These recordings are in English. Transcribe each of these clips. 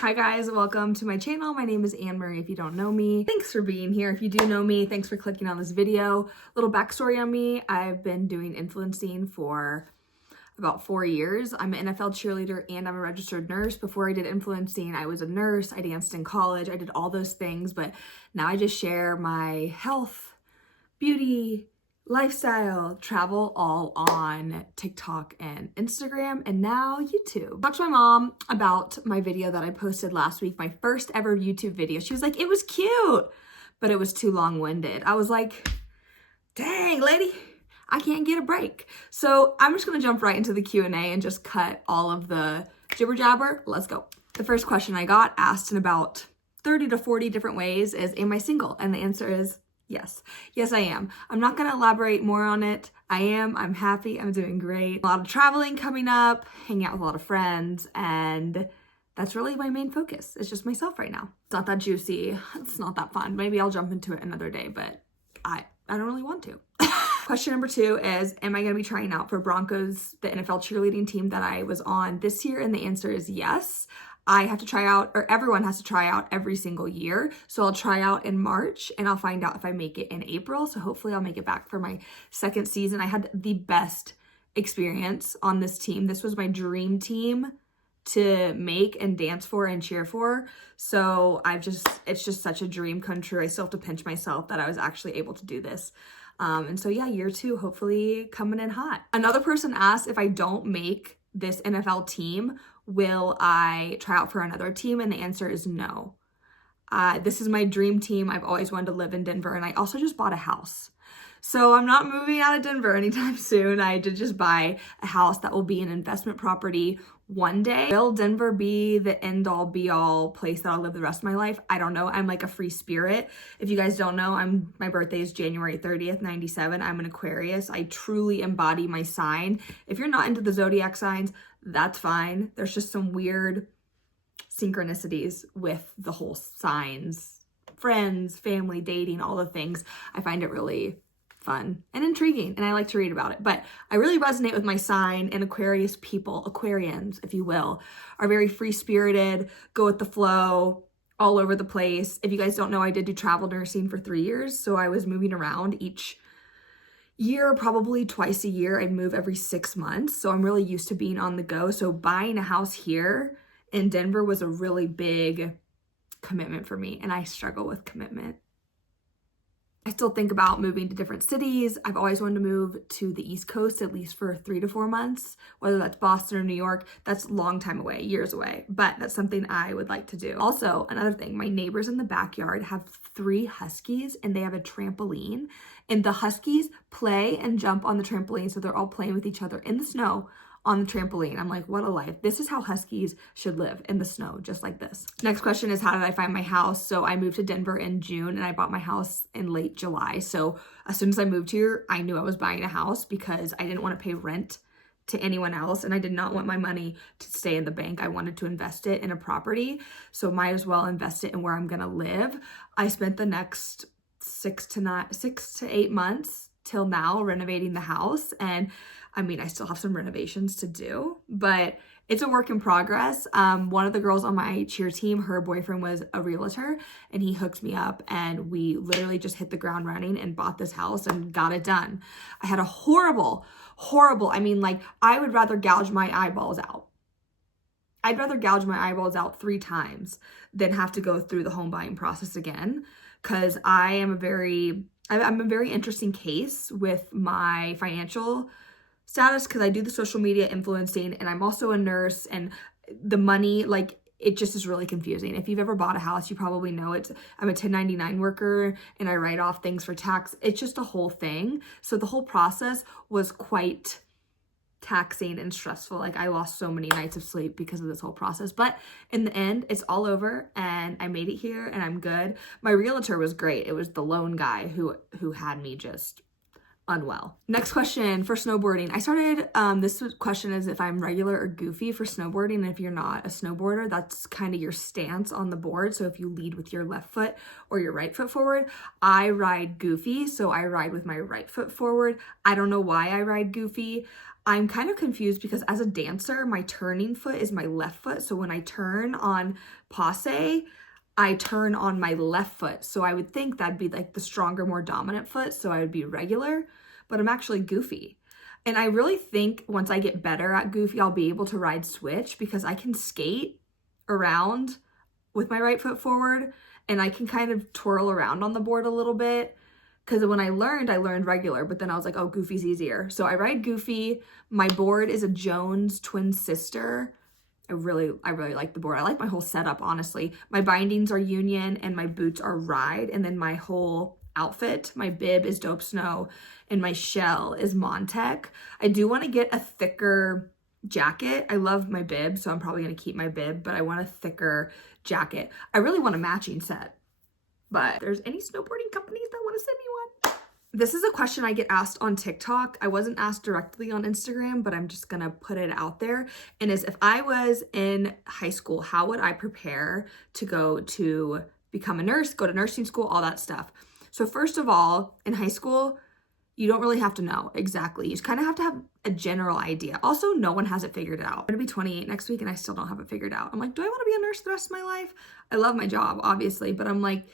Hi guys, welcome to my channel. My name is Anne-Marie if you don't know me. Thanks for being here. If you do know me, thanks for clicking on this video. Little backstory on me, I've been doing influencing for about 4 years. I'm an NFL cheerleader and I'm a registered nurse. Before I did influencing, I was a nurse. I danced in college. I did all those things, but now I just share my health, beauty, lifestyle, travel all on TikTok and Instagram and now YouTube. Talked to my mom about my video that I posted last week, my first ever YouTube video. She was like, it was cute, but it was too long-winded. I was like, dang, lady, I can't get a break. So I'm just gonna jump right into the Q&A and just cut all of the jibber jabber. Let's go. The first question I got asked in about 30 to 40 different ways is, am I single? And the answer is yes. Yes, I am. I'm not gonna elaborate more on it. I am. I'm happy. I'm doing great. A lot of traveling coming up, hanging out with a lot of friends, and that's really my main focus. It's just myself right now. It's not that juicy. It's not that fun. Maybe I'll jump into it another day, but I don't really want to. Question number 2 is, am I gonna be trying out for Broncos, the NFL cheerleading team that I was on this year? And the answer is yes. I have to try out, or everyone has to try out every single year. So I'll try out in March and I'll find out if I make it in April. So hopefully I'll make it back for my second season. I had the best experience on this team. This was my dream team to make and dance for and cheer for. So it's just such a dream come true. I still have to pinch myself that I was actually able to do this. And so yeah, year 2, hopefully coming in hot. Another person asked, if I don't make this NFL team, will I try out for another team? And the answer is no. This is my dream team. I've always wanted to live in Denver, and I also just bought a house. So I'm not moving out of Denver anytime soon. I did just buy a house that will be an investment property one day. Will Denver be the end all be all place that I'll live the rest of my life? I don't know. I'm like a free spirit. If you guys don't know, my birthday is January 30th, 97. I'm an Aquarius. I truly embody my sign. If you're not into the zodiac signs, that's fine. There's just some weird synchronicities with the whole signs, friends, family, dating, all the things. I find it really fun and intriguing, and I like to read about it. But I really resonate with my sign, and Aquarius people, Aquarians, if you will, are very free-spirited, go with the flow, all over the place. If you guys don't know, I did do travel nursing for 3 years, so I was moving around each year, probably twice a year. I'd move every 6 months, so I'm really used to being on the go. So buying a house here in Denver was a really big commitment for me, and I struggle with commitment. I still think about moving to different cities. I've always wanted to move to the East Coast, at least for 3 to 4 months, whether that's Boston or New York. That's a long time away, years away, but that's something I would like to do. Also, another thing, my neighbors in the backyard have 3 huskies and they have a trampoline, and the huskies play and jump on the trampoline. So they're all playing with each other in the snow on the trampoline. I'm like, what a life. This is how huskies should live, in the snow, just like this. Next question is, how did I find my house? So I moved to Denver in June and I bought my house in late July. So as soon as I moved here, I knew I was buying a house because I didn't want to pay rent to anyone else, and I did not want my money to stay in the bank. I wanted to invest it in a property, so might as well invest it in where I'm gonna live. I spent the next 6 to 8 months till now renovating the house, and I mean, I still have some renovations to do, but it's a work in progress. One of the girls on my cheer team, her boyfriend was a realtor, and he hooked me up, and we literally just hit the ground running and bought this house and got it done. I had a horrible, I mean, like, I would rather gouge my eyeballs out. I'd rather gouge my eyeballs out 3 times than have to go through the home buying process again, because I'm a very interesting case with my financial status, because I do the social media influencing and I'm also a nurse, and the money, like, it just is really confusing. If you've ever bought a house, you probably know it. I'm a 1099 worker and I write off things for tax. It's just a whole thing. So the whole process was quite taxing and stressful. Like, I lost so many nights of sleep because of this whole process, but in the end, it's all over and I made it here and I'm good. My realtor was great. It was the loan guy who had me just unwell. Next question for snowboarding. I started, this question is if I'm regular or goofy for snowboarding. And if you're not a snowboarder, that's kind of your stance on the board. So if you lead with your left foot or your right foot forward, I ride goofy. So I ride with my right foot forward. I don't know why I ride goofy. I'm kind of confused because as a dancer, my turning foot is my left foot. So when I turn on passe, I turn on my left foot. So I would think that'd be like the stronger, more dominant foot. So I would be regular, but I'm actually goofy. And I really think once I get better at goofy, I'll be able to ride switch because I can skate around with my right foot forward and I can kind of twirl around on the board a little bit. Because when I learned regular, but then I was like, oh, goofy's easier. So I ride goofy. My board is a Jones twin sister. I really like the board. I like my whole setup, honestly. My bindings are Union and my boots are Ride. And then my whole outfit, my bib is Dope Snow and my shell is Montec. I do want to get a thicker jacket. I love my bib, so I'm probably going to keep my bib, but I want a thicker jacket. I really want a matching set, but if there's any snowboarding companies that want to send me one. This is a question I get asked on TikTok. I wasn't asked directly on Instagram, but I'm just going to put it out there. And is if I was in high school, how would I prepare to go to become a nurse, go to nursing school, all that stuff? So first of all, in high school, you don't really have to know exactly. You just kind of have to have a general idea. Also, no one has it figured out. I'm gonna be 28 next week and I still don't have it figured out. I'm like, do I want to be a nurse the rest of my life? I love my job, obviously, but I'm like,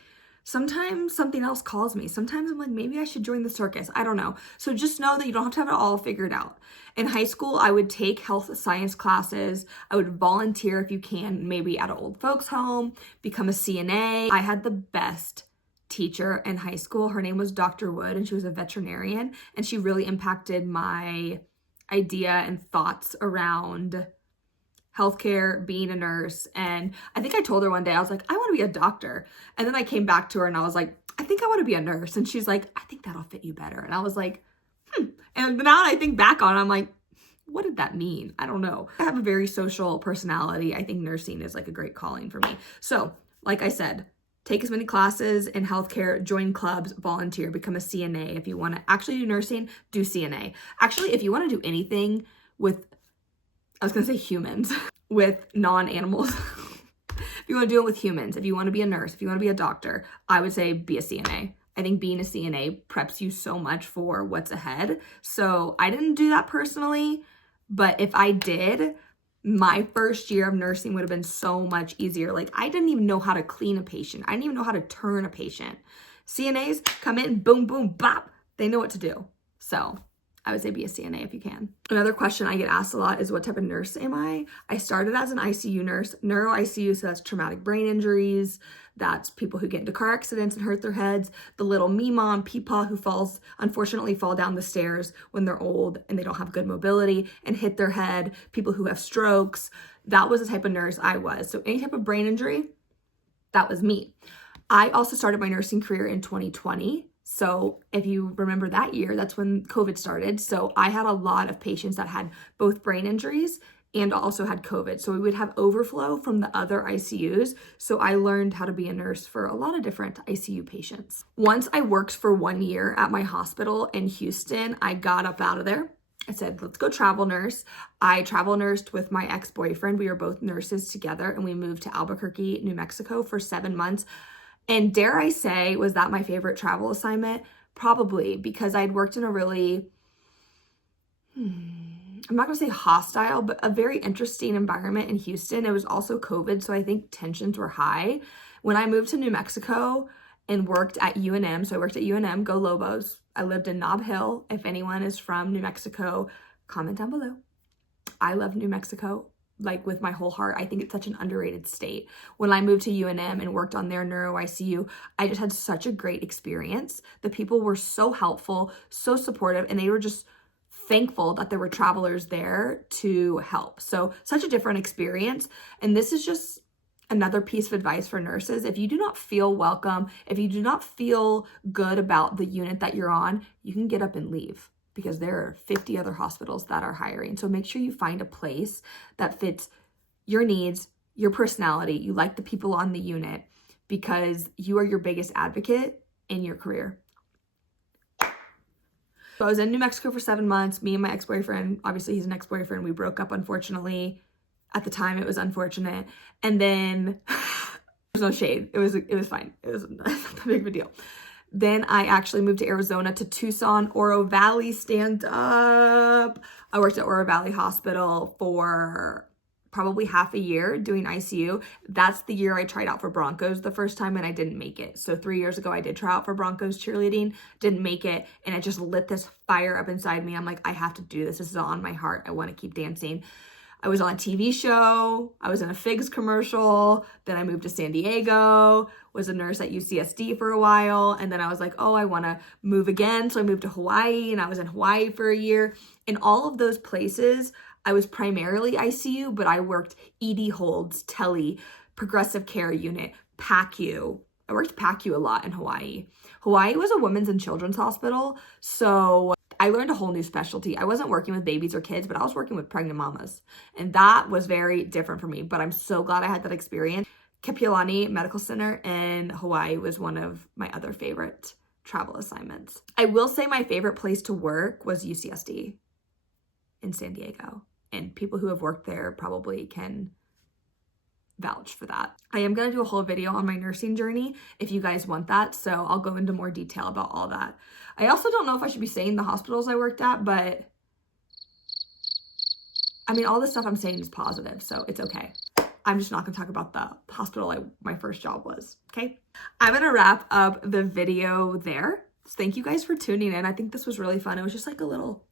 sometimes something else calls me. Sometimes I'm like, maybe I should join the circus. I don't know. So just know that you don't have to have it all figured out. In high school, I would take health science classes. I would volunteer if you can, maybe at an old folks home, become a CNA. I had the best teacher in high school. Her name was Dr. Wood and she was a veterinarian and she really impacted my idea and thoughts around healthcare, being a nurse. And I think I told her one day, I was like, I want to be a doctor. And then I came back to her and I was like, I think I want to be a nurse. And she's like, I think that'll fit you better. And I was like, And now I think back on it, I'm like, what did that mean? I don't know. I have a very social personality. I think nursing is like a great calling for me. So like I said, take as many classes in healthcare, join clubs, volunteer, become a CNA. If you want to actually do nursing, do CNA. Actually, if you want to do anything with, I was going to say humans, with non-animals. If you want to do it with humans, if you want to be a nurse, if you want to be a doctor, I would say be a CNA. I think being a CNA preps you so much for what's ahead. So I didn't do that personally, but if I did, my first year of nursing would have been so much easier. Like I didn't even know how to clean a patient. I didn't even know how to turn a patient. CNAs come in, boom, boom, bop. They know what to do. So I would say be a CNA if you can. Another question I get asked a lot is what type of nurse am I? I started as an ICU nurse, neuro ICU, so that's traumatic brain injuries. That's people who get into car accidents and hurt their heads. The little Mima and Peepaw who unfortunately fall down the stairs when they're old and they don't have good mobility and hit their head. People who have strokes. That was the type of nurse I was. So any type of brain injury, that was me. I also started my nursing career in 2020. So if you remember that year, that's when COVID started. So I had a lot of patients that had both brain injuries and also had COVID. So we would have overflow from the other ICUs. So I learned how to be a nurse for a lot of different ICU patients. Once I worked for 1 year at my hospital in Houston, I got up out of there. I said, let's go travel nurse. I travel nursed with my ex-boyfriend. We were both nurses together and we moved to Albuquerque, New Mexico for 7 months. And dare I say, was that my favorite travel assignment? Probably, because I'd worked in a really, I'm not gonna say hostile, but a very interesting environment in Houston. It was also COVID, so I think tensions were high. When I moved to New Mexico and worked at UNM, so I worked at UNM, go Lobos. I lived in Nob Hill. If anyone is from New Mexico, comment down below. I love New Mexico, like with my whole heart. I think it's such an underrated state. When I moved to UNM and worked on their neuro ICU, I just had such a great experience. The people were so helpful, so supportive, and they were just thankful that there were travelers there to help. So such a different experience. And this is just another piece of advice for nurses. If you do not feel welcome, if you do not feel good about the unit that you're on, you can get up and leave, because there are 50 other hospitals that are hiring. So make sure you find a place that fits your needs, your personality, you like the people on the unit, because you are your biggest advocate in your career. So I was in New Mexico for 7 months. Me and my ex-boyfriend, obviously he's an ex-boyfriend, we broke up, unfortunately. At the time, it was unfortunate. And then, there's no shade. It was fine. It was not a big of a deal. Then I actually moved to Arizona, to Tucson, Oro Valley, stand up. I worked at Oro Valley Hospital for probably half a year doing ICU. That's the year I tried out for Broncos the first time and I didn't make it. So 3 years ago, I did try out for Broncos cheerleading, didn't make it. And it just lit this fire up inside me. I'm like, I have to do this. This is on my heart. I want to keep dancing. I was on a TV show. I was in a Figs commercial. Then I moved to San Diego, was a nurse at UCSD for a while. And then I was like, oh, I want to move again. So I moved to Hawaii and I was in Hawaii for a year. In all of those places, I was primarily ICU, but I worked ED holds, tele, progressive care unit, PACU. I worked PACU a lot in Hawaii. Hawaii was a women's and children's hospital, so I learned a whole new specialty. I wasn't working with babies or kids, but I was working with pregnant mamas, and that was very different for me, but I'm so glad I had that experience. Kapiolani Medical Center in Hawaii was one of my other favorite travel assignments. I will say my favorite place to work was UCSD in San Diego. And people who have worked there probably can vouch for that. I am going to do a whole video on my nursing journey if you guys want that. So I'll go into more detail about all that. I also don't know if I should be saying the hospitals I worked at, but I mean, all the stuff I'm saying is positive, so it's okay. I'm just not going to talk about the hospital my first job was, okay? I'm going to wrap up the video there. So thank you guys for tuning in. I think this was really fun. It was just like a little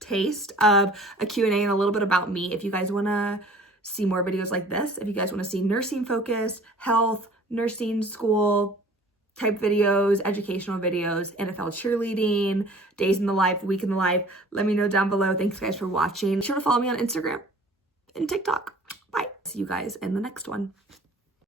taste of a Q&A and a little bit about me. If you guys want to see more videos like this, if you guys want to see nursing focused, health, nursing school type videos, educational videos, NFL cheerleading, days in the life, week in the life, let me know down below. Thanks guys for watching. Be sure to follow me on Instagram and TikTok. Bye. See you guys in the next one.